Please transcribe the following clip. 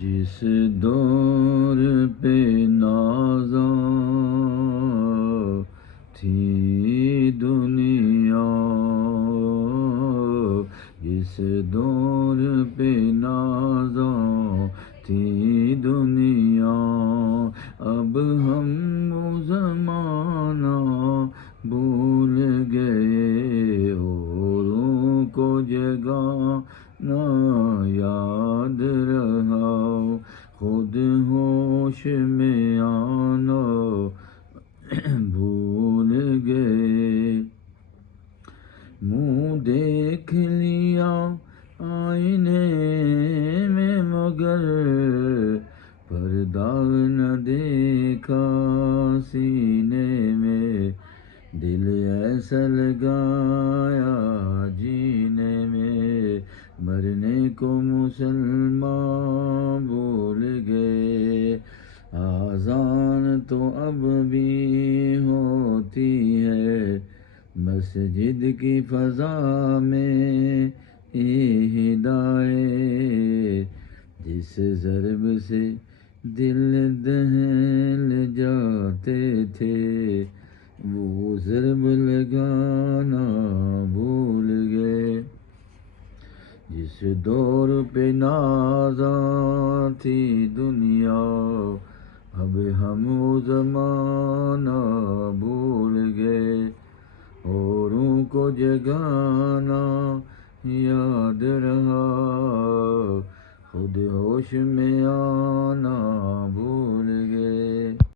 جس دور پہ نازاں تھی دنیا، جس دور پہ نازاں تھی دنیا، اب ہم وہ زمانہ بھول گئے، اوروں کو جگانا یاد رہا، خود ہوش میں آنا بھول گئے۔ منہ دیکھ لیا آئینے میں مگر پردہ نہ دیکھا سینے میں، دل ایسا لگایا جینے میں، مرنے کو مسلمان بھول گئے۔ آذان تو اب بھی ہوتی ہے مسجد کی فضا میں، ہدایے جس ضرب سے دل دہل جاتے تھے، وہ ضرب لگانا بھول گئے۔ جس دور پہ نازاں تھی دنیا، اب ہم وہ زمانہ بھول گئے، اوروں کو جگانا یاد رہا، خود ہوش میں آنا بھول گئے۔